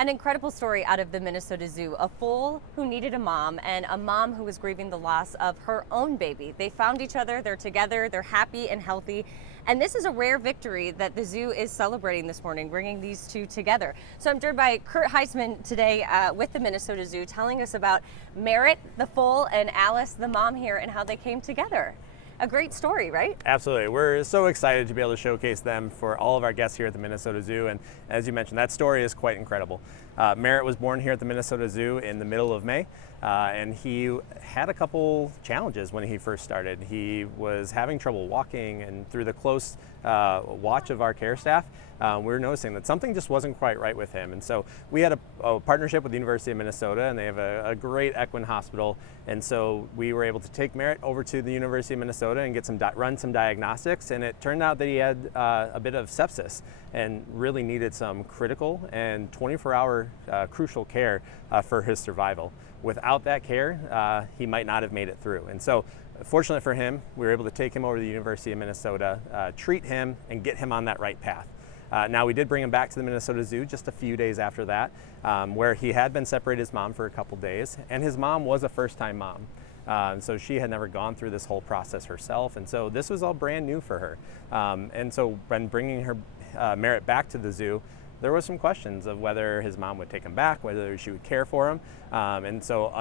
An incredible story out of the Minnesota Zoo. A foal who needed a mom and a mom who was grieving the loss of her own baby. They found each other, they're together, they're happy and healthy. And this is a rare victory that the zoo is celebrating this morning, bringing these two together. So I'm joined by Kurt Heisman today with the Minnesota Zoo, telling us about Merritt, the foal, and Alice, the mom here, and how they came together. A great story, right? Absolutely. We're so excited to be able to showcase them for all of our guests here at the Minnesota Zoo. And as you mentioned, that story is quite incredible. Merritt was born here at the Minnesota Zoo in the middle of May, and he had a couple challenges when he first started. He was having trouble walking, and through the close watch of our care staff, we were noticing that something just wasn't quite right with him. And so we had a partnership with the University of Minnesota, and they have a great equine hospital. And so we were able to take Merritt over to the University of Minnesota and get run some diagnostics. And it turned out that he had a bit of sepsis and really needed some critical and 24-hour crucial care for his survival. Without that care, he might not have made it through. And so fortunately for him, we were able to take him over to the University of Minnesota, treat him, and get him on that right path. Now, we did bring him back to the Minnesota Zoo just a few days after that, where he had been separated his mom for a couple days, and his mom was a first-time mom. And so she had never gone through this whole process herself, and so this was all brand new for her. And so when bringing her Merritt back to the zoo, there was some questions of whether his mom would take him back, whether she would care for him. And so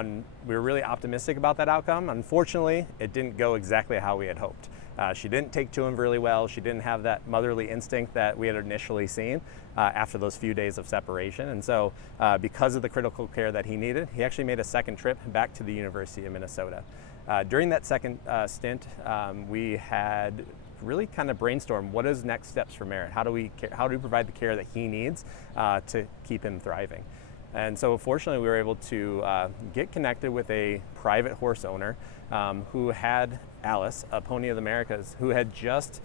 we were really optimistic about that outcome. Unfortunately, it didn't go exactly how we had hoped. She didn't take to him really well. She didn't have that motherly instinct that we had initially seen after those few days of separation. And so because of the critical care that he needed, he actually made a second trip back to the University of Minnesota. During that second stint, we had really kind of brainstorm what is next steps for Merritt. How do we provide the care that he needs to keep him thriving? And so fortunately, we were able to get connected with a private horse owner who had Alice, a pony of the Americas, who had just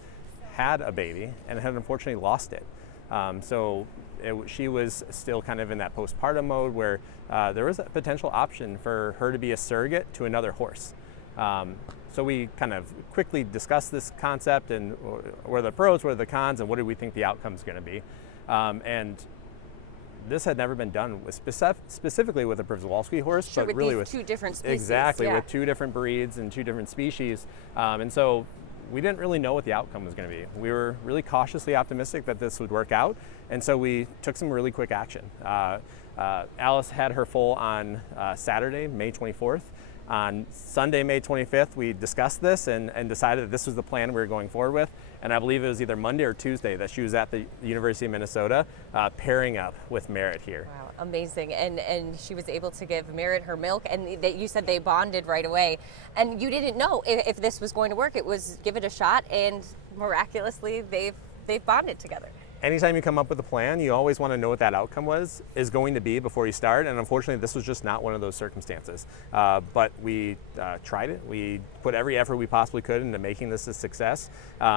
had a baby and had unfortunately lost it. She was still kind of in that postpartum mode where there was a potential option for her to be a surrogate to another horse. So we kind of quickly discussed this concept and what are the pros, what are the cons, and what do we think the outcome is going to be. And this had never been done with specifically with a Przewalski horse, sure, but with really with two different species. Exactly, yeah. with two different breeds and two different species. And so we didn't really know what the outcome was going to be. We were really cautiously optimistic that this would work out, and so we took some really quick action. Alice had her foal on Saturday, May 24th. On Sunday, May 25th, we discussed this and decided that this was the plan we were going forward with. And I believe it was either Monday or Tuesday that she was at the University of Minnesota pairing up with Merritt here. Wow, amazing. And she was able to give Merritt her milk, and you said they bonded right away. And you didn't know if this was going to work. It was give it a shot, and miraculously they've bonded together. Anytime you come up with a plan, you always want to know what that outcome is going to be before you start. And unfortunately, this was just not one of those circumstances. But we tried it. We put every effort we possibly could into making this a success.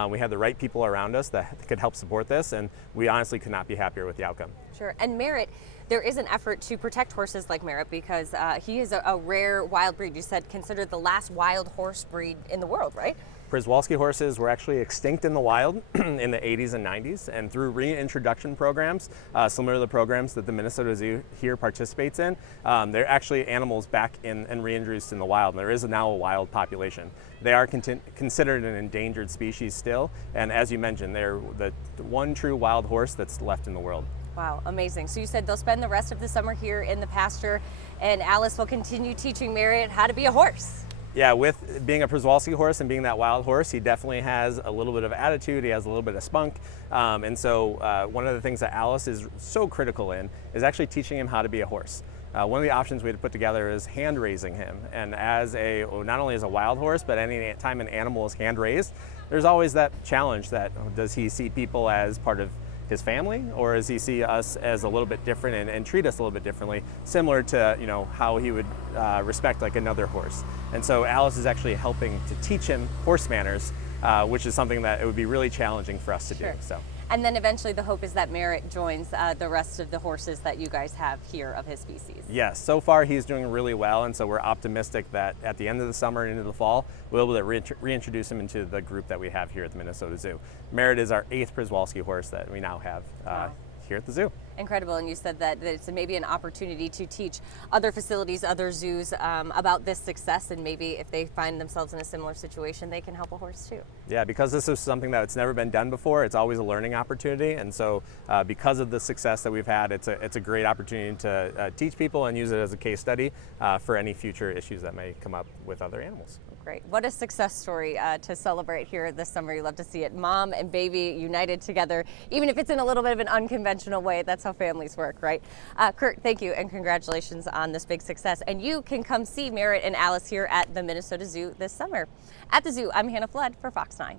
We had the right people around us that could help support this, and we honestly could not be happier with the outcome. Sure. And Merritt, there is an effort to protect horses like Merritt because he is a rare wild breed. You said considered the last wild horse breed in the world, right? Przewalski horses were actually extinct in the wild in the 80s and 90s, and through reintroduction programs, similar to the programs that the Minnesota Zoo here participates in, they're actually animals back in and reintroduced in the wild, and there is now a wild population. They are considered an endangered species still, and as you mentioned, they're the one true wild horse that's left in the world. Wow, amazing. So you said they'll spend the rest of the summer here in the pasture, and Alice will continue teaching Merritt how to be a horse. Yeah, with being a Przewalski horse and being that wild horse, he definitely has a little bit of attitude, he has a little bit of spunk. And so one of the things that Alice is so critical in is actually teaching him how to be a horse. One of the options we had to put together is hand raising him. And not only as a wild horse, but any time an animal is hand raised, there's always that challenge that does he see people as part of his family, or does he see us as a little bit different and treat us a little bit differently, similar to how he would respect like another horse. And so Alice is actually helping to teach him horse manners, which is something that it would be really challenging for us to Sure. do. So. And then eventually the hope is that Merritt joins the rest of the horses that you guys have here of his species. Yes, so far he's doing really well, and so we're optimistic that at the end of the summer and into the fall, we'll be able to reintroduce him into the group that we have here at the Minnesota Zoo. Merritt is our 8th Przewalski horse that we now have here at the zoo. Incredible. And you said that it's maybe an opportunity to teach other facilities, other zoos about this success, and maybe if they find themselves in a similar situation, they can help a horse too. Yeah, because this is something that's never been done before, it's always a learning opportunity. And so because of the success that we've had, it's a great opportunity to teach people and use it as a case study for any future issues that may come up with other animals. Great. What a success story to celebrate here this summer. You love to see it. Mom and baby united together, even if it's in a little bit of an unconventional way. That's how families work, right? Kurt, thank you and congratulations on this big success. And you can come see Merritt and Alice here at the Minnesota Zoo this summer. At the zoo, I'm Hannah Flood for Fox 9.